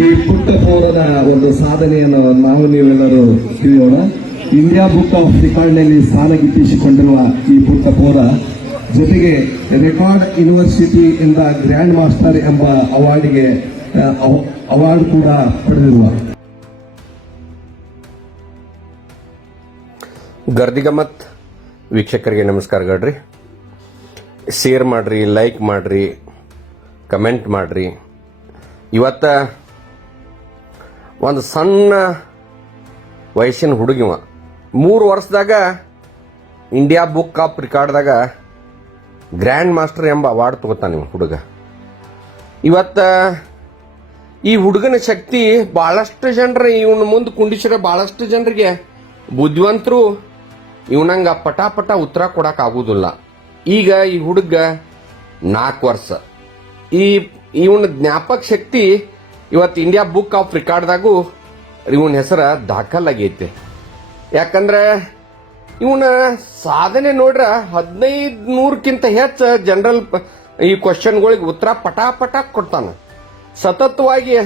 ಈ ಪುಟ್ಟ ಪೋರದ ಒಂದು ಸಾಧನೆಯನ್ನು ನಾವು ನೀವೆಲ್ಲರೂ ತಿಳಿಯೋಣ. ಇಂಡಿಯಾ ಬುಕ್ ಆಫ್ ರೆಕಾರ್ಡ್ನಲ್ಲಿ ಸ್ಥಾನ ಗಿಟ್ಟಿಸಿಕೊಂಡಿರುವ ಈ ಪುಟ್ಟ ಪೋರ ಜೊತೆಗೆ ರೆಕಾರ್ಡ್ ಯೂನಿವರ್ಸಿಟಿ ಇಂದ ಗ್ರ್ಯಾಂಡ್ ಮಾಸ್ಟರ್ ಎಂಬ ಅವಾರ್ಡ್ ಕೂಡ ಪಡೆದಿರುವ ಗರ್ದಿಗಮ್ಮತ್ ವೀಕ್ಷಕರಿಗೆ ನಮಸ್ಕಾರಗಳ್ರಿ. ಶೇರ್ ಮಾಡ್ರಿ, ಲೈಕ್ ಮಾಡ್ರಿ, ಕಮೆಂಟ್ ಮಾಡ್ರಿ. ಇವತ್ತ ಒಂದು ಸಣ್ಣ ವಯಸ್ಸಿನ ಹುಡುಗಿವ 3 ವರ್ಷದಾಗ ಇಂಡಿಯಾ ಬುಕ್ ಆಫ್ ರೆಕಾರ್ಡ್ದಾಗ ಗ್ರ್ಯಾಂಡ್ ಮಾಸ್ಟರ್ ಎಂಬ ಅವಾರ್ಡ್ ತಗೋತಾನೆ ಹುಡುಗ. ಇವತ್ತ ಈ ಹುಡುಗನ ಶಕ್ತಿ ಬಹಳಷ್ಟು ಜನರು ಇವನ ಮುಂದೆ ಕುಂಡಿಸಿರೋ ಬಹಳಷ್ಟು ಜನರಿಗೆ ಬುದ್ಧಿವಂತರು ಇವನಂಗ ಪಟಾಪಟ ಉತ್ತರ ಕೊಡಕ್ ಆಗುದಿಲ್ಲ. ಈಗ ಈ ಹುಡುಗ 4 ವರ್ಷ, ಇವನ ಜ್ಞಾಪಕ ಶಕ್ತಿ ಇವತ್ತು ಇಂಡಿಯಾ ಬುಕ್ ಆಫ್ ರೆಕಾರ್ಡ್ದಾಗೂ ಇವನ ಹೆಸರ ದಾಖಲಾಗೈತೆ. ಯಾಕಂದ್ರೆ ಇವನ ಸಾಧನೆ ನೋಡ್ರ 1500ಕ್ಕಿಂತ ಹೆಚ್ಚು ಜನರಲ್ ಈ ಕ್ವಶನ್ಗಳಿಗೆ ಉತ್ತರ ಪಟಾಪಟ ಕೊಡ್ತಾನ. ಸತತವಾಗಿ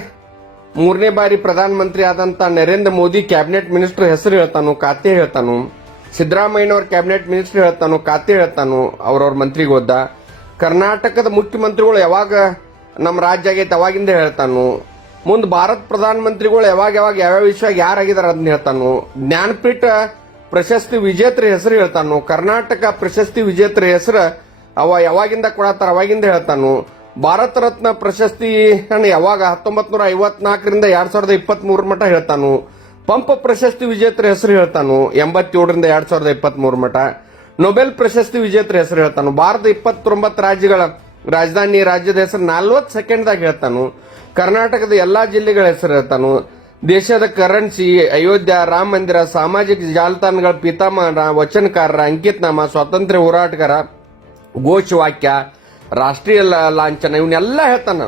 3ನೇ ಬಾರಿ ಪ್ರಧಾನಮಂತ್ರಿ ಆದಂತ ನರೇಂದ್ರ ಮೋದಿ ಕ್ಯಾಬಿನೆಟ್ ಮಿನಿಸ್ಟರ್ ಹೆಸರು ಹೇಳ್ತಾನು, ಖಾತೆ ಹೇಳ್ತಾನು. ಸಿದ್ದರಾಮಯ್ಯನವ್ರ ಕ್ಯಾಬಿನೆಟ್ ಮಿನಿಸ್ಟರ್ ಹೇಳ್ತಾನು, ಖಾತೆ ಹೇಳ್ತಾನು, ಅವ್ರವ್ರ ಮಂತ್ರಿಗೆ ಹೋದ. ಕರ್ನಾಟಕದ ಮುಖ್ಯಮಂತ್ರಿಗಳು ಯಾವಾಗ ನಮ್ಮ ರಾಜ್ಯ ಆಗೈತೆ ಅವಾಗಿಂದ ಹೇಳ್ತಾನು. ಮುಂದೆ ಭಾರತ ಪ್ರಧಾನಮಂತ್ರಿಗಳು ಯಾವಾಗ ಯಾವ್ಯಾವ ವಿಷಯ ಯಾರಾಗಿದಾರ ಅದನ್ನ ಹೇಳ್ತಾನು. ಜ್ಞಾನಪೀಠ ಪ್ರಶಸ್ತಿ ವಿಜೇತರ ಹೆಸರು ಹೇಳ್ತಾನು. ಕರ್ನಾಟಕ ಪ್ರಶಸ್ತಿ ವಿಜೇತರ ಹೆಸರು ಯಾವಾಗಿಂದ ಕೊಡತ್ತಾರ ಅವಾಗಿಂದ ಹೇಳ್ತಾನು. ಭಾರತ ರತ್ನ ಪ್ರಶಸ್ತಿ ಯಾವಾಗ 1954ರಿಂದ 2023 ಮಟ್ಟ ಹೇಳ್ತಾನು. ಪಂಪ ಪ್ರಶಸ್ತಿ ವಿಜೇತರ ಹೆಸರು ಹೇಳ್ತಾನು 87ರಿಂದ 2023 ಮಟ್ಟ. ನೊಬೆಲ್ ಪ್ರಶಸ್ತಿ ವಿಜೇತರ ಹೆಸರು ಹೇಳ್ತಾನು. ಭಾರತ 29 ರಾಜ್ಯಗಳ ರಾಜಧಾನಿ ರಾಜ್ಯದ ಹೆಸರು 40 ಸೆಕೆಂಡ್ದಾಗ ಹೇಳ್ತಾನು. ಕರ್ನಾಟಕದ ಎಲ್ಲಾ ಜಿಲ್ಲೆಗಳ ಹೆಸರು ಹೇಳ್ತಾನು. ದೇಶದ ಕರೆನ್ಸಿ, ಅಯೋಧ್ಯ, ರಾಮ ಮಂದಿರ, ಸಾಮಾಜಿಕ ಜಾಲತಾಣಗಳ ಪಿತಾಮಹ, ವಚನಕಾರರ, ಅಂಕಿತನಾಮ, ಸ್ವಾತಂತ್ರ್ಯ ಹೋರಾಟಗಾರ, ಘೋಷವಾಕ್ಯ, ರಾಷ್ಟ್ರೀಯ ಲಾಂಛನ ಇವನ್ನೆಲ್ಲ ಹೇಳ್ತಾನ.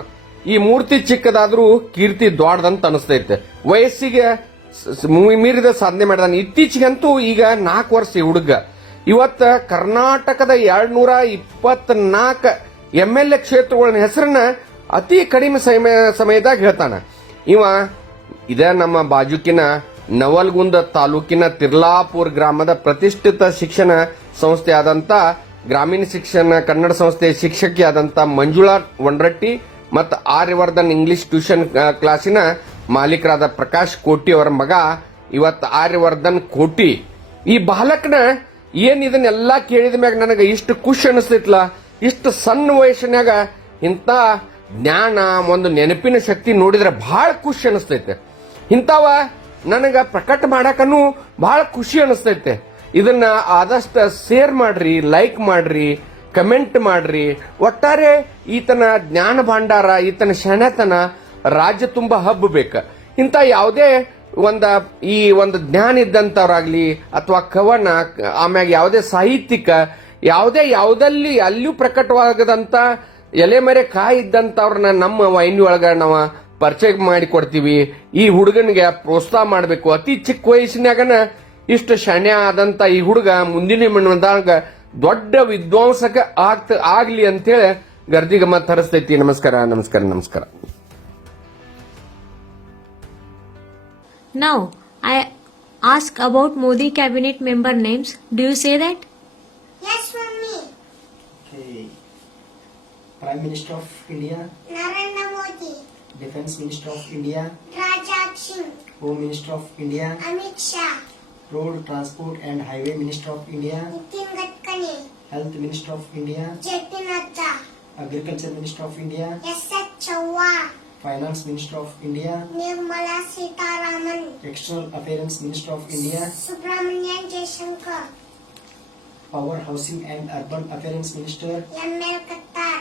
ಈ ಮೂರ್ತಿ ಚಿಕ್ಕದಾದ್ರೂ ಕೀರ್ತಿ ದೊಡ್ಡದಂತ ಅನಿಸ್ತೈತೆ. ವಯಸ್ಸಿಗೆ ಮೀರಿದ ಸಾಧನೆ ಮಾಡಿದಾನೆ. ಇತ್ತೀಚೆಗಂತೂ ಈಗ 4 ವರ್ಷ ಹುಡುಗ ಇವತ್ತ ಕರ್ನಾಟಕದ 224 MLA ಕ್ಷೇತ್ರಗಳ ಹೆಸರನ್ನ ಅತಿ ಕಡಿಮೆ ಸಮಯದಾಗ ಹೇಳ್ತಾನ. ಇದ ನಮ್ಮ ಬಾಜುಕಿನ ನವಲ್ಗುಂದ ತಾಲೂಕಿನ ತಿರ್ಲಾಪುರ್ ಗ್ರಾಮದ ಪ್ರತಿಷ್ಠಿತ ಶಿಕ್ಷಣ ಸಂಸ್ಥೆ ಆದಂತ ಗ್ರಾಮೀಣ ಶಿಕ್ಷಣ ಕನ್ನಡ ಸಂಸ್ಥೆಯ ಶಿಕ್ಷಕಿ ಆದಂತ ಮಂಜುಳಾ ವಂಡ್ರಟ್ಟಿ ಮತ್ತು ಆರ್ಯವರ್ಧನ್ ಇಂಗ್ಲಿಷ್ ಟ್ಯೂಷನ್ ಕ್ಲಾಸಿನ ಮಾಲೀಕರಾದ ಪ್ರಕಾಶ್ ಕೋಟಿ ಅವರ ಮಗ ಇವತ್ತು ಆರ್ಯವರ್ಧನ್ ಕೋಟಿ. ಈ ಬಾಲಕನ ಏನ್ ಇದನ್ನೆಲ್ಲಾ ಕೇಳಿದ ಮ್ಯಾಗ ನನಗೆ ಇಷ್ಟು ಖುಷಿ ಅನಿಸ್ತೈತ್ಲ. ಇಷ್ಟು ಸಣ್ಣ ವಯಸ್ಸಿನಾಗ ಇಂಥ ಜ್ಞಾನ, ಒಂದು ನೆನಪಿನ ಶಕ್ತಿ ನೋಡಿದ್ರೆ ಬಹಳ ಖುಷಿ ಅನಿಸ್ತೈತೆ. ಇಂಥವ ನನಗ ಪ್ರಕಟ ಮಾಡಕನು ಬಹಳ ಖುಷಿ ಅನಿಸ್ತೈತೆ. ಇದನ್ನ ಆದಷ್ಟು ಶೇರ್ ಮಾಡ್ರಿ, ಲೈಕ್ ಮಾಡ್ರಿ, ಕಮೆಂಟ್ ಮಾಡ್ರಿ. ಒಟ್ಟಾರೆ ಈತನ ಜ್ಞಾನ ಭಂಡಾರ, ಈತನ ಶಣತನ ರಾಜ್ಯ ತುಂಬಾ ಹಬ್ಬಬೇಕ. ಇಂಥ ಯಾವುದೇ ಈ ಒಂದು ಜ್ಞಾನ ಇದ್ದಂತವ್ರಾಗ್ಲಿ ಅಥವಾ ಕವನ, ಆಮ್ಯಾಗ ಯಾವುದೇ ಸಾಹಿತ್ಯಿಕ ಯಾವುದಲ್ಲಿ ಅಲ್ಲಿಯೂ ಪ್ರಕಟವಾಗದಂತ ಎಲೆಮರೆ ಕಾಯಿ ಇದ್ದಂತವ್ರನ್ನ ನಮ್ಮ ವಾಹಿನಿ ಒಳಗ ನಾವು ಪರಿಚಯ ಮಾಡಿ ಕೊಡ್ತೀವಿ. ಈ ಹುಡುಗನಿಗೆ ಪ್ರೋತ್ಸಾಹ ಮಾಡಬೇಕು. ಅತಿ ಚಿಕ್ಕ ವಯಸ್ಸಿನಾಗನ ಇಷ್ಟು ಶಣ್ಯ ಆದಂತ ಈ ಹುಡುಗ ಮುಂದಿನ ಮಣ್ಣದಾಗ ದೊಡ್ಡ ವಿದ್ವಾಂಸಕ ಆಗ್ಲಿ ಅಂತೇಳಿ ಗರ್ದಿಗಮ್ಮ ತರಿಸ್ತೈತಿ. ನಮಸ್ಕಾರ, ನಮಸ್ಕಾರ, ನಮಸ್ಕಾರ. Now, I ask about Modi cabinet member names. Do you say that? Yes, Mummy. Okay. Prime Minister of India. Narendra Modi. Defense Minister of India. Rajat Singh. Home Minister of India. Amit Shah. Road Transport and Highway Minister of India. Nitin Gadkari. Health Minister of India. J.P. Nadda. Agriculture Minister of India. S.H. Chauhan. Finance Minister of India. Nirmala Sitaraman. External Affairs Minister of India. Subramanian Jaishankar. Power Housing and Urban Affairs Minister. M.L. Khattar.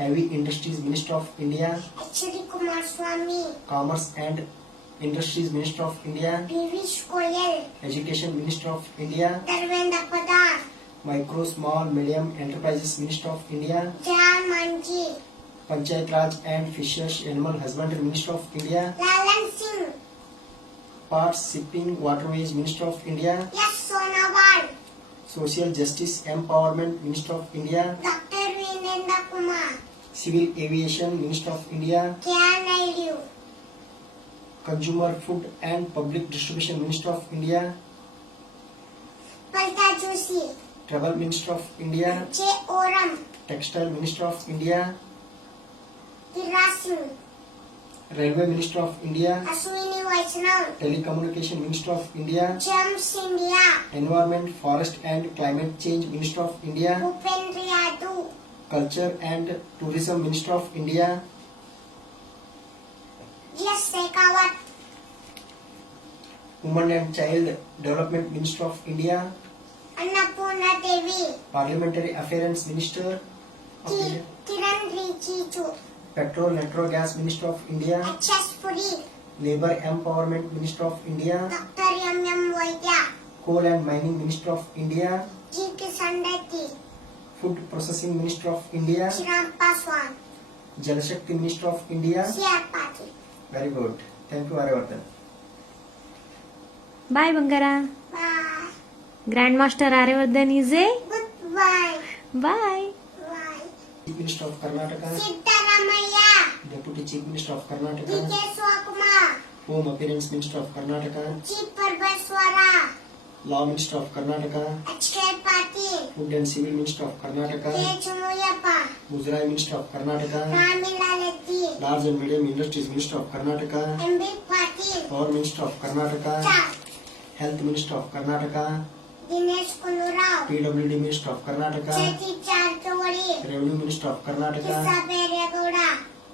Heavy Industries Minister of India. H.D. Kumaraswamy. Commerce and Industries Minister of India. Piyush Goyal. Education Minister of India. Dharmendra Pradhan. Micro, Small, Medium Enterprises Minister of India. Jayan Manji. Panchayat Raj and Fisheries Animal Husbandry Minister of India. Lalan Singh. Ports, Shipping, Waterways Minister of India. S. Sonawal. Social Justice Empowerment Minister of India. Dr. Virendra Kumar. Civil Aviation Minister of India. K.R. Naidu. Consumer, Food and Public Distribution Minister of India. Palta Joshi. Travel Minister of India. J. Oram. Textile Minister of India. Tirasu. Railway Minister of India. Ashwini Vaishnav. Telecommunication Minister of India. James India. Environment, Forest and Climate Change Minister of India. Upendra Yadav. Culture and Tourism Minister of India. Yes, Shekhawat. Women and Child Development Minister of India. Annapurna Devi. Parliamentary Affairs Minister of India. Kiran Rijiju. Petrol Natural Gas Minister of India. HS Puri. Labour Empowerment Minister of India. Dr. M. Vaidya. Coal and Mining Minister of India. G. Kishan Reddy. Food Processing Minister of India. Shriram Paswan. Jal Shakti Minister of India. C.R. Patil. Very good. Thank you, Aryavardhan. Bye, Bangara. Bye. Grandmaster Aryavardhan is a Goodbye. bye. Bye. Chief Minister of Karnataka. Siddaramaiah. Deputy Chief Minister of D.K. Karnataka. Swakumar. Home Appearance Minister of Karnataka. G. Parvaswara. Law Minister of Karnataka. H.K. Patil. Food and Civil Minister of Karnataka. K. Chumuyappa. Muzrai Minister of Karnataka. Ramila Reddy. Large and Medium Industries Minister of Karnataka. M.B. Patil. Power Minister of Karnataka. Cha. Health Minister of Karnataka. Dinesh Kunurao. PWD Minister of Karnataka. Cheti Chartowadi. Revenue Minister of Karnataka. Kissa Beregowda.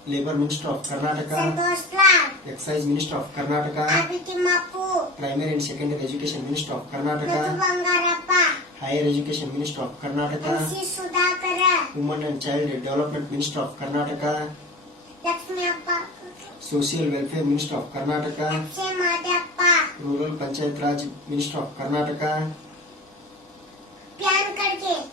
Labor Minister of Karnataka. Santosh Lal. Excise Minister of Karnataka. Abhiti Mapu. Primary and Secondary Education Minister of Nathu Karnataka. Bangarappa. Higher Education Minister of Karnataka. M.C. Sudhakara. Women and Child Development Minister of Karnataka. Lakshmi Appa. Social Welfare Minister of Karnataka. Akshay Madhappa. Rural Panchayat Raj Minister of Karnataka. Pyan Karke.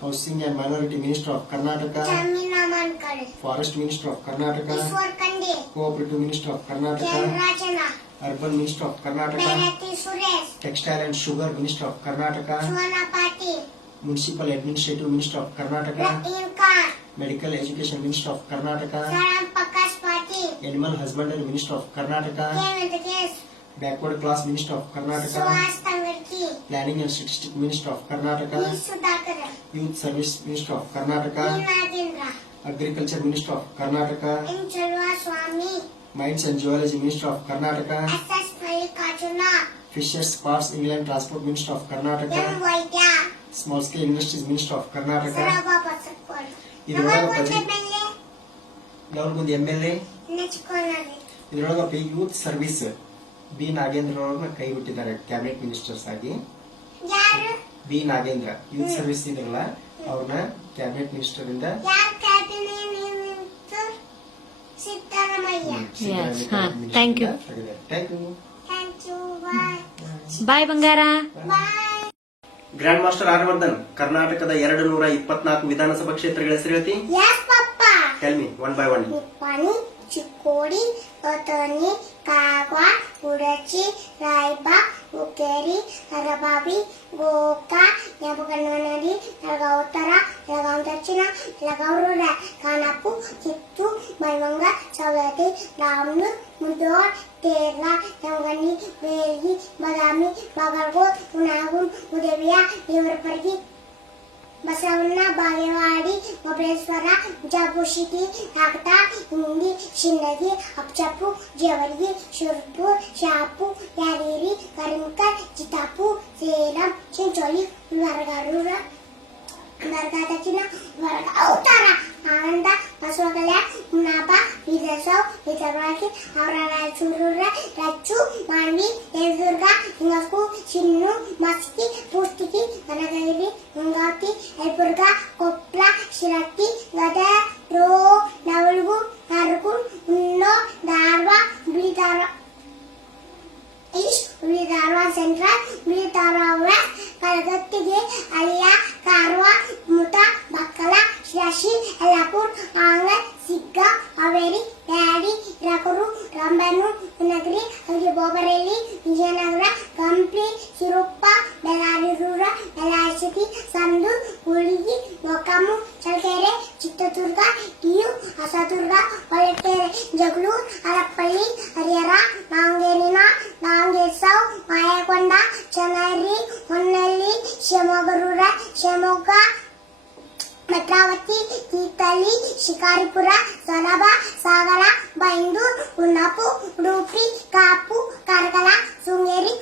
Housing and Minority Minister of Karnataka. Jamina Mankar. Forest Minister of Karnataka. Ishwar Kande. Cooperative Minister of Ken Karnataka. Rajana. Urban Minister of Karnataka. Bharati Suresh. Textile and Sugar Minister of Karnataka. Suwana Patil. Municipal Administrative Minister of Karnataka. Rahim Khan. Medical Education Minister of Karnataka. Saram Prakash Patil. Animal Husbandry Minister of Karnataka. K. Venkatesh. Backward Class Minister of Karnataka. Suhas Tangarki. Planning and Statistics Minister of V. Karnataka. Sudhakara. Youth Service Minister of V. Karnataka. Nagendra. Agriculture Minister of Karnataka. M. Chalwa Swami. Mines and Geology Minister of Karnataka. S.S. Mallikarjuna. Fisheries, Ports, Inland Transport Minister of M. Karnataka. Vaidya. Small Scale Industries Minister of Karnataka. Saraba Pasakpur. ಇದರೊಳಗೆ ನಮಗೊಂದು MLA ನೆಚ್ಕೊಳ್ಳಿ. ಇದರೊಳಗೆ youth service B Nagendra ಅವ್ರನ್ನ ಕೈ ಬಿಟ್ಟಿದ್ದಾರೆ cabinet ministers ಆಗಿ. ಯಾರು B Nagendra youth service ಇದ್ರಲ್ಲ ಅವ್ರನ್ನ ಕ್ಯಾಬಿನೆಟ್ ಮಿನಿಸ್ಟರ್ ಇಂದ ಯಾರು cabinet minister? Siddaramaiah. Yes, thank you. Thank you. Thank you. Bye. Bye, Bangara. Bye. Grand master Aryavardhan, ಕರ್ನಾಟಕದ 224 ವಿಧಾನಸಭಾ ಕ್ಷೇತ್ರಗಳ ಹೆಸರು ಹೇಳ್ತಿ. ಯಸ್ ಪಪ್ಪ. Tell me one by one. Nippani, Chikkodi, Athani, Kagwad, Kudachi, Raibag, Hukkeri, Arabhavi, Gokak, Yamakanmardi, Belagavi Uttar, Belagavi Dakshin, Belagavi ರೋಡ, ಖಾನಾಪುರ, ಚಿತ್ತೂರು, ಬೈಲಹೊಂಗ, ಸವದತ್ತಿ, ರಾಮನೂರು, ಮುಧೋಳ, ಕೇರಳ, ಯಮಗನ್ನಿ, ಬೇಲ್ಗಿ, ಬಾದಾಮಿ, ಬಾಗಲಕೋಟೆ, ಹುನಗುಂದ, ಮುದೇಬಿಯ, ದೇವರಪರ್ಗಿ, ಬಸವಣ್ಣ, ಬಾಗೇವಾಡಿ, ಮೊಬಲೇಶ್ವರ, ಜಬುಶಿಟಿ, ನಾಗತಾ, ಹಿಂಡಿ, ಶಿನ್ನಗಿ, ಅಪ್ಚಪ್ಪು, ಜೇವರ್ಗಿ, ಶಿರಪುರ, ಶಾಪುರ, ಯಾದಗಿರಿ, ಕರಿಮಕಲ್, ಚಿತ್ತಾಪುರ, ಸೇಲಂ, ಚಿಂಚೋಳಿ, ವರಗಾರೂರ, ವರ್ಗ ದಕ್ಷಿಣ, ವರ್ಗ ಉತ್ತರ, ಆನಂದ, ಬಸವಕಲ್ಯಾಣ, ಹುನ್ನಾಪ, ವಿಧಾನಸೌಧ, ವಿಧಾನಸೌಧ, ರಾಯಚೂರು, ರಾಯಚೂರು, ಮಾನ್ವಿ, ಯಲಬುರ್ಗ, ಹಿಂಗಸ್ಕೂರು, ಚಿನ್ನು, ಮಸ್ಕಿ, ಪುಸ್ತಿಕಿ, ಕನಕಗಿರಿ, ಗಂಗಾವತಿ, ಯಲಬುರ್ಗ, ಕೊಪ್ಪಳ, ಶಿರಹಟ್ಟಿ, ಗದಗ, ರೋಣ, ನವಲಗುಂದ, ನರಗುಂದ, ಉನ್ನೂರು, Dharwad, Hubli Dharwad east, Hubli Dharwad central, Hubli Dharwad west, Kalghatgi, ಅಳಿಯ, ಕಾರವಾರ, ಮುತ, ಬಕ್ಕಲ, ಶಿರಾಸಿ, ಯಲ್ಲಾಪುರ, ಹಾಂಗಲ್, ಸಿಗ್ಗಾಂವ್, ಹಾವೇರಿ, ಬ್ಯಾಡಗಿ, ಹಿರೇಕೆರೂರು, ರಾಮಬಾಣೂರು, ಹುನಗರಿ, ಬೋಬರೇಲಿ, ವಿಜಯನಗರ, ಕಂಪ್ಲಿ, ಶಿರೂರಪ್ಪ, ಬೆಳಗಾವಿ ರೂರಲ್, ಬೆಳಗಾವಿ ಸಿಟಿ, ಸಂಡೂರು, ಕೂಡ್ಲಿಗಿ, ಗೋಕಾಮು, ಚಳ್ಳಕೆರೆ, ಚಿತ್ರದುರ್ಗ, ಟಿಯು, ಹೊಸದುರ್ಗ, ಹೊಳಲ್ಕೆರೆ, ಜಗಳೂರು, ಹರಪಳ್ಳಿ, ಹರಿಹರ, ನಾಂಗೇರಿನ, ನಾಗೇಸವ್, ಮಾಯಕೊಂಡ, ಚನ್ನಹಳ್ಳಿ, ಹೊನ್ನಳ್ಳಿ, ಶಿವಮೊಗ್ಗ, ಶಿವಮೊಗ್ಗ, ಭದ್ರಾವತಿ, ತೀರ್ಥಹಳ್ಳಿ, ಶಿಕಾರಿಪುರ, ಸೊರಬ, ಸಾಗರ, ಬೈಂದೂರು, ಕುಂದಾಪುರ, ಉಡುಪಿ, ಕಾಪು, ಕಾರ್ಕಳ, ಶೃಂಗೇರಿ,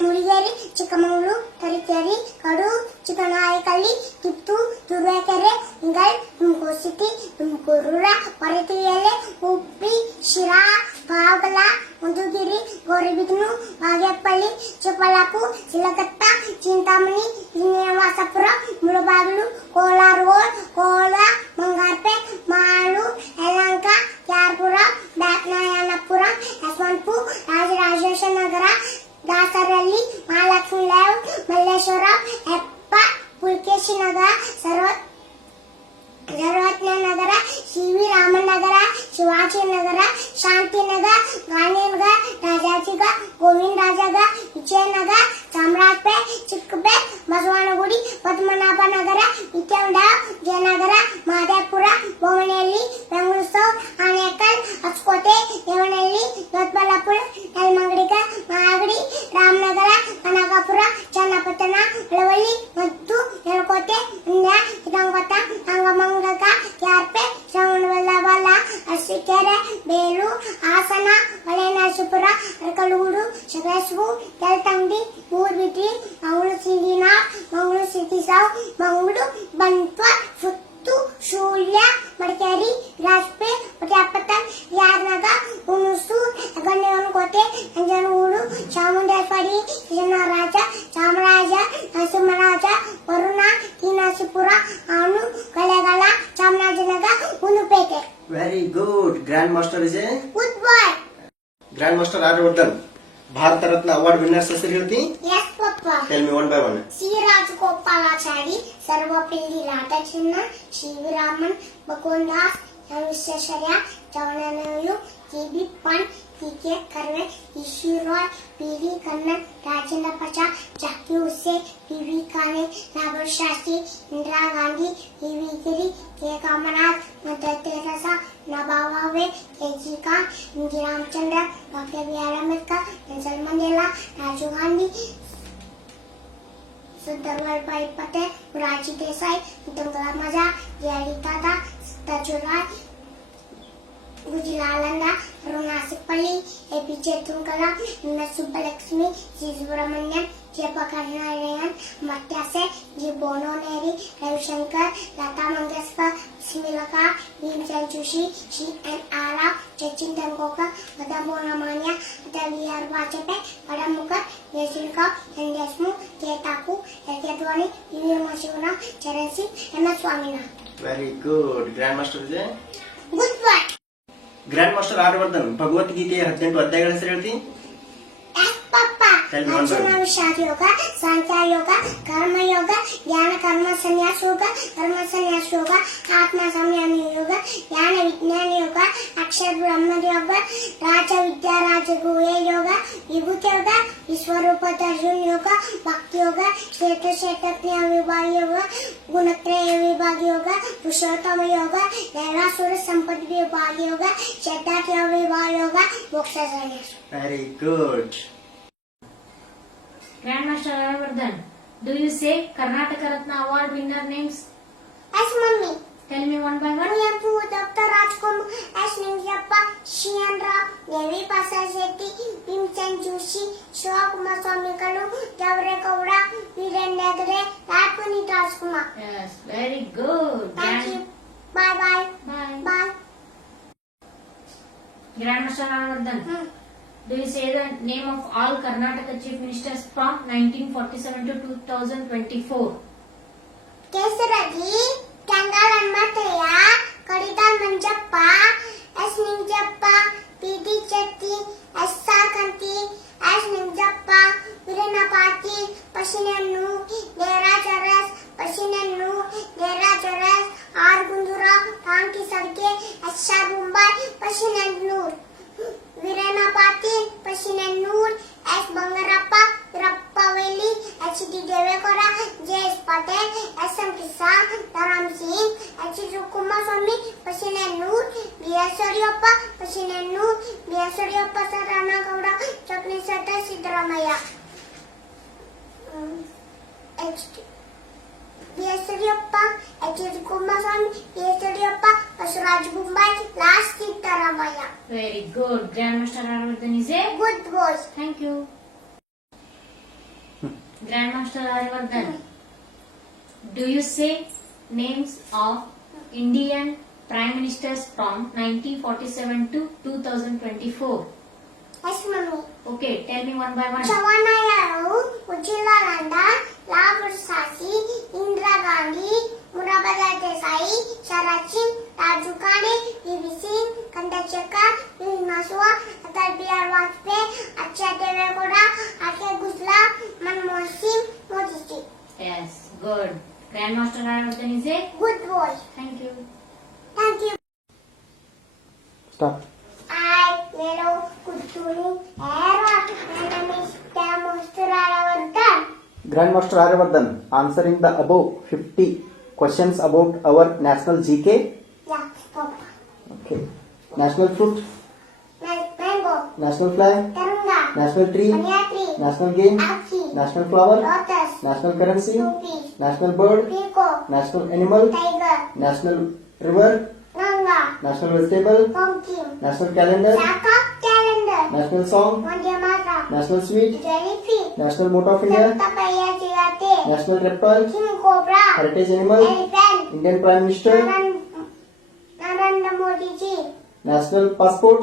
ಮುಡಿಗೇರಿ, ಚಿಕ್ಕಮಗಳೂರು, ತರೀಕೆರೆ, ಕಡೂರು, ಚಿಕ್ಕನಾಯಕಹಳ್ಳಿ, ಕಿತ್ತೂರು, ತುರುವೇಕೆರೆ, ಇಂಗಲ್, ತುಮಕೂರು ಸಿಟಿ, ತುಮಕೂರು ರೂರಲ್, ಹೊರತೀಯಲೆ, ಉಪ್ಪಿ, ಶಿರಾ, ಪಾವಗಡ, ಮಧುಗಿರಿ, ಗೌರಿಬಿದನೂರು, ಬಾಗೇಪಲ್ಲಿ, ಚಿಕ್ಕಬಳ್ಳಾಪುರ, ಸಿಲಘಟ್ಟ, ಚಿಂತಾಮಣಿ, ಶ್ರೀನಿವಾಸಪುರ, ಮುಳಬಾಗಿಲು, ಕೋಲಾರ ರೋಡ್, ಕೋಲಾರ, ಬಂಗಾರಪೇಟೆ, ಮಾಲೂರು, ಯಲಹಂಕ, ಕ್ಯಾರ್ಪುರ, ನಾರಾಯಣಪುರ, ಯಶವಂತಪುರ, ರಾಜರಾಜೇಶ್ವರ ನಗರ, ದಾಸರಹಳ್ಳಿ, ಮಹಾಲಕ್ಷ್ಮಿ ಲೇಔಟ್, ಮಲ್ಲೇಶ್ವರ, ಹೆಪ್ಪ, ಪುಲಕೇಶಿ ನಗರ, ಸರ್ವಜ್ಞ ನಗರ, ಸಿ.ವಿ. ರಾಮನ್ ನಗರ, ಶಿವಾಜಿ ನಗರ, ಶಾಂತಿನಗರ, ಗಾಂಧಿನಗರ, ರಾಜಾಜಿಗ, ಗೋವಿಂದರಾಜಗ, ವಿಜಯನಗರ, ಚಾಮರಾಜಪೇಟೆ, ಚಿಕ್ಕಪೇಟೆ, ಬಸವನಗುಡಿ, ಪದ್ಮನಾಭ ನಗರ, ನಿತ್ಯಾನಂದ, ಜಯನಗರ, ಮಹದೇವಪುರ, ಭುವನಹಳ್ಳಿ, ಬೆಂಗಳೂರು ಸೌತ್, ಆನೇಕಲ್, ಹೊಸಕೋಟೆ, ದೇವನಹಳ್ಳಿ, ದೊಡ್ಡಬಳ್ಳಾಪುರ, ನೆಲಮಂಗಡಿಗ, ಮಾಗಡಿ, ರಾಮನಗರ, ಕನಕಪುರ, ಚನ್ನಪಟ್ಟಣ, ಮಳವಳ್ಳಿ, ಮದ್ದು, ನೆಲಕೋಟೆ, ಮಂಡ್ಯ, ಶ್ರೀರಂಗಪಟ್ಟಣ, ಅಂಗಮಂಗಲ, ಕ್ಯಾರ್ಪೆ, ಶ್ರವಣಬೆಳಗೊಳ, ಅರಸೀಕೆರೆ, ಬೇಲೂರು, ಹಾಸನ, ಹೊಳೆನರಸೀಪುರ, ಅರಕಲಗೂಡು, ಸಕಲೇಶಪುರ, ತೆಲತಂಗಡಿ, Moodbidri, Mangaluru city north, Mangaluru city south, Mangaluru, Bantwal, Puttur, Sullia, Madikeri, Rajapete, ಪಟ್ಟಾಪಟ್ಟಣ, ಯಾದನಗರ, ಹುಣಸೂರು, ಗಂಡಿಕೋಟೆ, ನಂಜನಗೂಡು, ಚಾಮುಂಡೇಶ್ವರಿ, ಕೃಷ್ಣರಾಜ, ಚಾಮರಾಜ, ನರಸಿಂಹರಾಜ, ವರುಣ, ಶ್ರೀನಿವಾಸಪುರ, ಆನು, ಕೊಳ್ಳೇಗಾಲ, ಚಾಮರಾಜನಗರ, ಹುಣಪೇಟೆ. Very good. Grand master is a good boy. Grand master Aryavardhan. Bharat Ratna award winners ಹೆಸರು ಹೇಳ್ತಿ? ಎಸ್ ಪಪ್ಪ. Tell me one by one. C Rajagopalachari, Sarvepalli Radhakrishna, C V. Raman, ಮುಕುಂದಾಸ್, M. Visvesvaraya, Jawaharlal Nehru, T B. Pant, T K. Karve, Ishwar Rai, P V. Kannan, Rajendra Prasad, Zakir Hussain, P V. Kane, Raghav Shastri, Indira Gandhi, V V. Giri, K. Kamaraj, mother Teresa, ನಭಾವೆ, ಕೆ.ಜಿ. ಖಾನ್, ಇಂದಿ Ramachandra, doctor B R. Ambedkar, Nelson Mandela, Rajiv Gandhi, Sardar Vallabhbhai Patel, Morarji Desai, Abdul Kalam Azad, J D. Tata, ತಾಜುರಾಯ್, ಗುಜಿಲಾಲ್ ನಂದಾ, ಅರುಣಾ ಸಿಪ್ಪಳ್ಳಿ, A P J. Abdul Kalam, M S. Subbulakshmi, C. Subramaniam, Jayaprakash Narayan, Amartya Sen, G. ಭುವನಮೋಹನ್, ರವಿಶಂಕರ್, ಲತಾ ಮಂಗೇಶ್ಕರ್, ಸ್ಮಿಲಕಾ, Bhimsen Joshi, C N R. Rao, Sachin Tendulkar, Madan Mohan, Atal Bihari Vajpayee, Pranab Mukherjee, Jayashankar, N. Deshmukh, K. Thakur, L K. Advani, V. Shivaram, Charan Singh, M S. Swaminathan. Very good. Grand master is a good boy. Grand master Aryavardhan. ಭಗವದ್ಗೀತೆಯ 18 ಅಧ್ಯಾಯಗಳ ಹೆಸರು ಹೇಳ್ತಿ? Yes papa. Tell me one by Arjuna one. ವಿಷಾದ ಯೋಗ, ಸಾಂಖ್ಯ ಯೋಗ, ಕರ್ಮ ಯೋಗ, ಜ್ಞಾನ ಕರ್ಮ ಸನ್ಯಾಸ ಯೋಗ, ಕರ್ಮ ಸನ್ಯಾಸ ಯೋಗ, ಆತ್ಮ ಸಂಯಮ ಯೋಗ, ಜ್ಞಾನ ವಿಜ್ಞಾನ ಯೋಗ, ಅಕ್ಷರ ಬ್ರಹ್ಮ ಯೋಗ, ರಾಜ ವಿದ್ಯಾ ರಾಜ ಗುಹೆ ಯೋಗ, ವಿಭೂತಿ ಯೋಗ, ವಿಶ್ವರೂಪ ದರ್ಶನ ಯೋಗ, ಭಕ್ತಿ ಯೋಗ, ಕ್ಷೇತ್ರ ವಿಭಾಗ ಯೋಗ, ಗುಣತ್ರಯ ವಿಭಾಗ ಯೋಗ, ಪುರುಷೋತ್ತಮ ಯೋಗ, ದೈವಾಸುರ ಸಂಪತ್ ವಿಭಾಗ ಯೋಗ, ಶ್ರದ್ಧಾತ್ಯ ವಿಭಾಗ ಯೋಗ, ಮೋಕ್ಷ ಸನ್ಯಾಸ. Very good. Grandmaster Arivardhan, do you say Karnataka Ratna Award winner names? Yes, mummy. Tell me one by one. Kuvempu, doctor Rajkumar, S. Ningappa, C N. Rao, Devi Prasad Shetty, Bhimsen Joshi, Shivakumara ಸ್ವಾಮಿಗಳು, Devegowda, Veerendra Hegde, Puneeth Rajkumar. Yes, very good. Thank you. Bye bye. Bye. Bye. Grandmaster Arivardhan, do you say the name of all Karnataka chief ministers from 1947 to 2024? ಕೇಸರಗಿ, Kengal Hanumanthaiah, Kadidal Manjappa, S. Ningappa, P D. Chetti, S. R. Kanthi, S. Ningappa, Veeranna Patil, ಪಶಿನಣ್ಣು, ದೇವರಾಜ್ ಅರಸ್, ಪಶಿನಣ್ಣು, Devaraj Urs, R. Gundurao, ಟಾಂಕಿ ಸಡ್ಕೆ, S. R. Bommai, ಪಶಿನಣ್ಣೂರ್, ವೀರಣ್ಣ ಪಾಟೀಲ್, ಪಶಿನಣ್ಣೂರ್, S. Bangarappa, Veerappa ವೆಲ್ಲಿ, H. D. Devegowda, J. S. Kumaraswamy ಪಸಿನೆನ್ನೂರ್, B S. Yediyurappa ಪಸಿನೆನ್ನೂರ್, ಬಿ.ಎಸ್. ಯಡಿಯೂರಪ್ಪ ಸದಾನಗೌಡ ಚಕ್ನಿ ಸತ Siddaramaiah. B S. Yediyurappa, H D. Kumaraswamy, B S. Yediyurappa, Basavaraja Bommai, last Siddaramaiah. Very good. Grandmaster Arivardhan is a Good boy. Thank you. Grandmaster Arivardhan, do you say names of Indian Prime Ministers from 1947 to 2024? Yes, mommy. Okay, tell me one by one. ಚವನಯ್ಯರು, ಉಜ್ಜಿಲಾನಂದ, Lal Shastri, Indira Gandhi, Morarji Desai, Sharat Singh, Rajiv Gandhi, V P. Singh, Chandrashekhar, Srinivasa, Atal Bihari Vajpayee, Akshay Devegowda, R K. Gujral, Manmohan Singh, Modi ji. Yes, good. Grandmaster Arivardhan is a Good boy. Thank you. Thank you. Stop. I yellow kuttuni era. My name is Grandmaster Arivardhan. Grandmaster Arivardhan, answering the above 50 questions about our national GK. Yeah, stop. Okay. National fruit, Mango, national flag, Tarunga, national tree, Kanyatri, national game, Aki, national flower, Lotus, national currency, Rupees, national bird, Peacock, national animal, Tiger, national river, Nanga, national vegetable, Pumpkin, national calendar, Saka, Calendar, national song, Vande Mata, national sweet, Jellyfish, national motto of India, Saptapaya Chirate, national reptile, King Cobra, heritage animal, Elephant, Indian Prime Minister, Narendra Modi ji, national passport,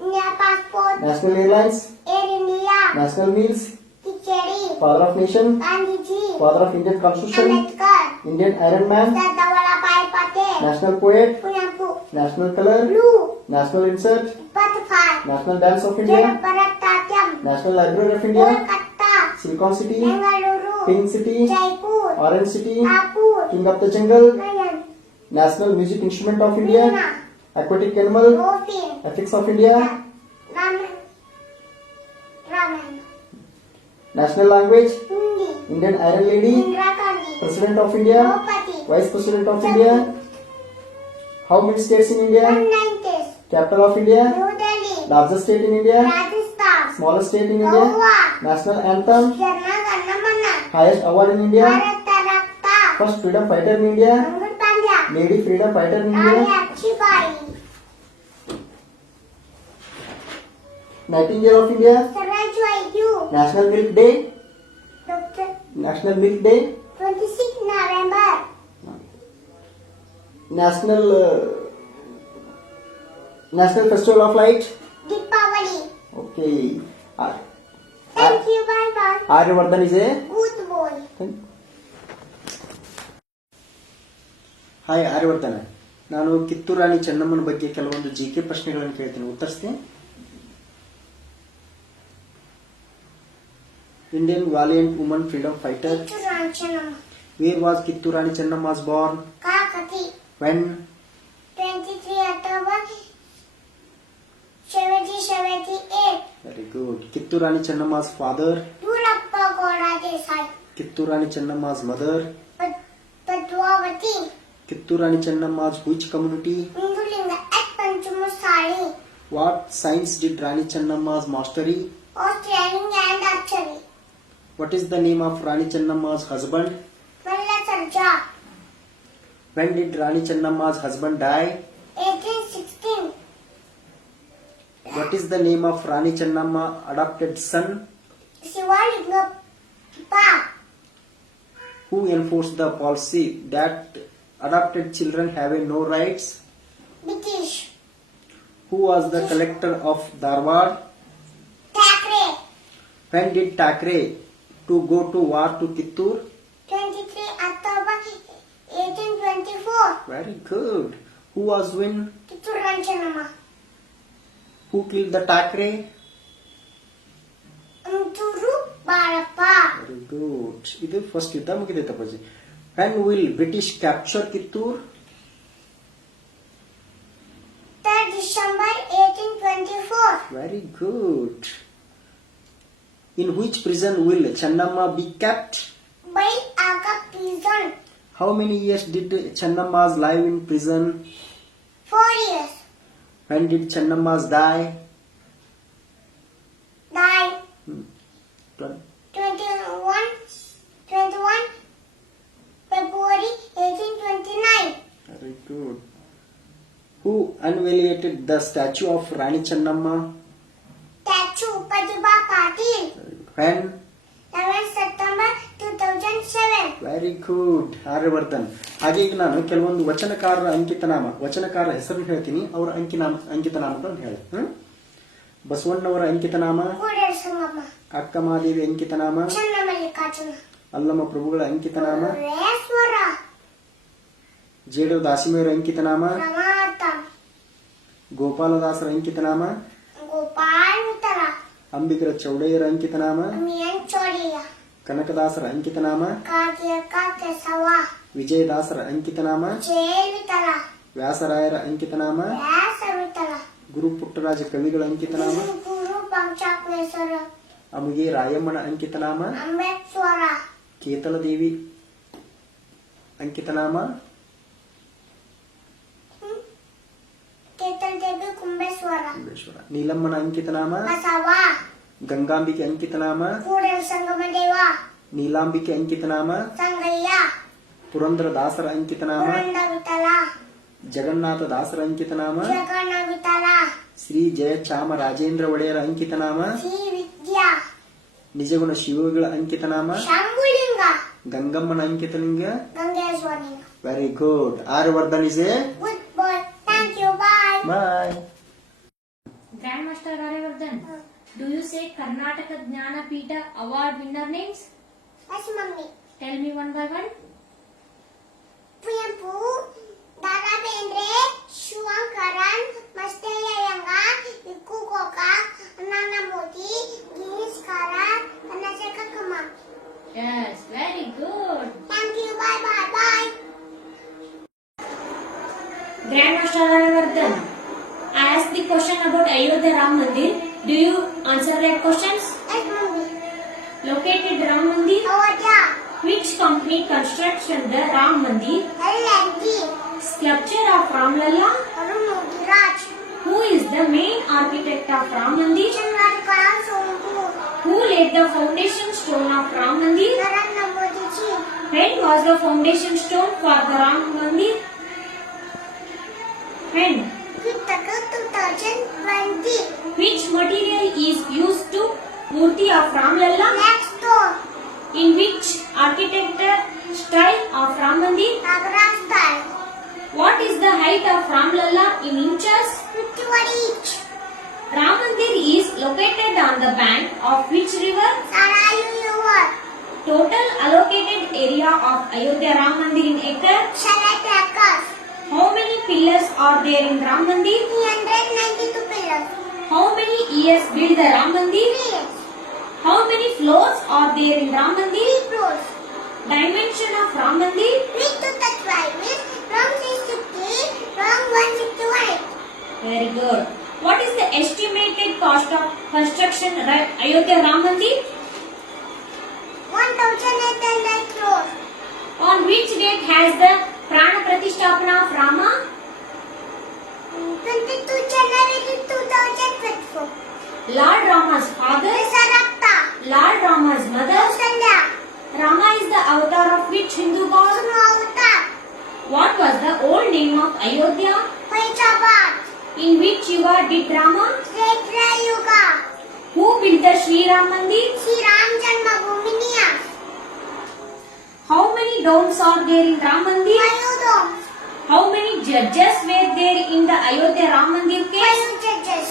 India Passport, national airlines, Air India, national meals, Kichadi, father of nation, Gandhi ji, father of Indian constitution, Ambedkar, Indian Iron Man, Sardar Vallabhbhai Patel, national poet, Punyapu, national color, Blue, national insert, Butterfly, national dance of India, Bharatanatyam, national library of India, Kolkata, Silicon City, Bengaluru, Pink City, Jaipur, Orange City, Raipur, King of the Jungle, Nayan, national music instrument of India, Veena, aquatic animal, Dolphin, ethics of India, Raman, national language, Hindi, Indian Iron Lady, Indira Gandhi, President of India, Draupadi, Vice President of India. How many states in India? 190s, Capital of India, New Delhi, largest state in India, Rajasthan, smallest state in India, Goa, national anthem, Jana Gana Mana, highest award in India, Bharata Rakta, first freedom fighter in India, Mangal Pandya, lady freedom fighter in Rani India, Achibai, Nightingale of India, Saraju Ayu, National Milk Day, Dr. National Milk Day, 26 November, National National Festival of Light. Deepavali. Okay. Thank you, bye bye. Arivardhan is a Good boy. Hi Aryavardhana, ನಾನು ಕಿತ್ತೂರು ರಾಣಿ ಚೆನ್ನಮ್ಮನ ಬಗ್ಗೆ ಕೆಲವೊಂದು GK ಪ್ರಶ್ನೆಗಳನ್ನು ಕೇಳ್ತೀನಿ, ಉತ್ತರಿಸ್ತೀನಿ. Indian valiant woman freedom fighter. Kittu Ranchanam, Where was Kittur Rani Chennamma was born? Kakati, When? 23 October 1778. Very good. Kittur Rani Chennamma's father? Durappa Goda Desai, Kittur Rani Chennamma's mother? Padwavati, Kittur Rani Chennamma's which community? Indulinga at Panchamusari, What science did Rani Chennamma's mastery? horse training and archery. What is the name of Rani Chennamma's husband? Malla Sarja, When did Rani Chennamma's husband die? 1816. What is the name of Rani Chennamma adopted son? Shivalingappa, Who enforced the policy that adopted children have no rights? British. Who was the collector of Dharwad? Thackeray, When did Thackeray to go to war to Kittur? 23 October 1824. Very good. Who was win? Kittu Ranchanama, Who killed the Thackeray? Unturu Barappa, Very good. ಇದು first ಯುದ್ಧ ಮುಗಿದೈತೆ ಅಪ್ಪಾಜಿ. When will British capture Kittur? 3rd December 1824. Very good. In which prison will Chennamma be kept? By Aga prison, How many years did Chennamma's live in prison? 4 years. When did Channammas die? Died Twen- 21 February 1829. Very good. Who unveiling the statue of Rani Channamma? Statue Pratibha Patil. When? 11 September 2007. Very good Aryavardhan. ಹಾಗೆ ಈಗ ನಾನು ಕೆಲವೊಂದು ವಚನಕಾರರ ವಚನಕಾರರ ಹೆಸರನ್ನು ಹೇಳ್ತೀನಿ, ಅವರ ಅಂಕಿತನಾಮಗಳನ್ನು ಹೇಳಿ. ಬಸವಣ್ಣವರ ಅಂಕಿತನಾಮ, ಕೂಡಲ ಸಂಗಮ, ಅಕ್ಕಮಹಾದೇವಿ ಅಂಕಿತನಾಮ, ಚನ್ನಮಲ್ಲಿಕಾರ್ಜುನ, ಅಲ್ಲಮ ಪ್ರಭುಗಳ ಅಂಕಿತನಾಮ, ರೇಶ್ವರ, ಜೇಡು ದಾಸಿಮಯ್ಯರ ಅಂಕಿತನಾಮ, ರಮಾತ, ಗೋಪಾಲದಾಸರ ಅಂಕಿತನಾಮ, ಗೋಪಾಲ್ ವಿಠಲ, ಅಂಬಿಗರ ಚೌಡಯ್ಯರ ಅಂಕಿತನಾಮ, ಮಿಯನ್ ಚೋಳಿಯ, ಕನಕದಾಸರ ಅಂಕಿತನಾಮ, ಕೇಸವ, ವಿಜಯದಾಸರ ಅಂಕಿತನಾಮ, ಜೇಲ್ ವಿಠಲ, ವ್ಯಾಸರಾಯರ ಅಂಕಿತನಾಮ, ವ್ಯಾಸ ವಿಠಲ, ಗುರು ಪುಟ್ಟರಾಜ ಕವಿಗಳ ಅಂಕಿತನಾಮ, ಗುರು ಪಂಚಾಕ್ಷೇಶ್ವರ, ಅಮುಗೆ ರಾಯಮ್ಮನ ಅಂಕಿತನಾಮ, ಅಂಬೇಶ್ವರ, ಕೇತಲದೇವಿ ಅಂಕಿತನಾಮ, ಕೇತಲ್ ದೇವಿ ಕುಂಬೇಶ್ವರ, ಕುಂಬೇಶ್ವರ, ನೀಲಮ್ಮನ ಅಂಕಿತನಾಮ, ಬಸವ, ಗಂಗಾಂಬಿಕೆ ಅಂಕಿತನಾಮ, ಕೂಡಲ ಸಂಗಮ ದೇವ, ನೀಲಾಂಬಿಕೆ ಅಂಕಿತನಾಮ, ಸಂಗಯ್ಯ, ಪುರಂದರ ದಾಸರ ಅಂಕಿತನಾಮ, ಪುರಂದ ವಿಠಲ, ಜಗನ್ನಾಥ ದಾಸರ ಅಂಕಿತನಾಮ, ಜಗಣ ವಿಠಲ, ಶ್ರೀ ಜಯಚಾಮರಾಜೇಂದ್ರ ಒಡೆಯರ ಅಂಕಿತನಾಮ, ಶ್ರೀ ವಿದ್ಯಾ, ನಿಜಗುಣ ಶಿವಗಳ ಅಂಕಿತನಾಮ, ಶಂಭುಲಿಂಗ, ಗಂಗಮ್ಮನ ಅಂಕಿತಲಿಂಗ. Gangeshwaralinga. Very good. Aryavardhan is a Good boy. Thank you. Bye. Bye. Grandmaster Aryavardhan, do you say Karnataka Jnana Peeta award winner names? Yes, mummy. Tell me one by one. Puyampu, Dada Bendre, Shuankaran, Mastaya Yanga, Iku Koka, Nana Moti, Ginis Kara, Anaseka Kama. Yes, very good. Thank you. Bye. Bye. Bye. Grandmaster Aryavardhan, I asked the question about Ayodhya Ram Mandir. Do you answer right questions? Yes, mummy. Located Ram Mandir? Awadya, Which company constructed the Ram Mandir? LND, Sculpture of Ram Lalla? Arun Mudiraj, Who is the main architect of Ram Mandir? Chandrakala Songu, Who laid the foundation stone of Ram Mandir? Naran Nambodichi, When was the foundation stone for the Ram Mandir? When? 2020. Which material is used to Murti of Ram Lalla? Next door, In which architecture style of Ram Mandir? Agra style, What is the height of Ram Lalla in inches? 51 each. Ram Mandir is located on the bank of which river? Sarayu Yuvar, Total allocated area of Ayodhya Ram Mandir in acre? Shalat Acres, How many pillars are there in Ram Mandir? 392 pillars, How many years built the Ram Mandir? 3 years, How many floors are there in Ram 3 Mandir? floors, Dimension of Ram Mandir? width to the 12 is long 650, long 161. Very good. What is the estimated cost of construction at Ayodhya Ram Mandir? 1,800 crores. On which date has the Prana Pratisthapana of Rama? 22 January 2024. Lord Rama's father? Sarapta, Lord Rama's mother? Kaushalya, Rama is the avatar of which Hindu god? Sunauta, What was the old name of Ayodhya? Hyderabad, In which yuga did Rama? Treta Yuga, Who built the Sri Ram Mandir? Sri Ram Janmabhoomi Niyas, How many domes are there in Ram Mandir? Ayodhya, How many judges were there in the Ayodhya Ram Mandir case? 5 judges,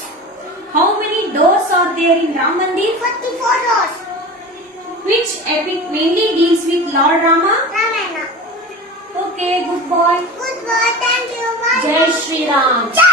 How many doors are there in Ram Mandir? 44 doors, Which epic mainly deals with Lord Rama? Ramayana. Okay, good boy. Good boy, thank you, bye. Jai Shri Ram. Jai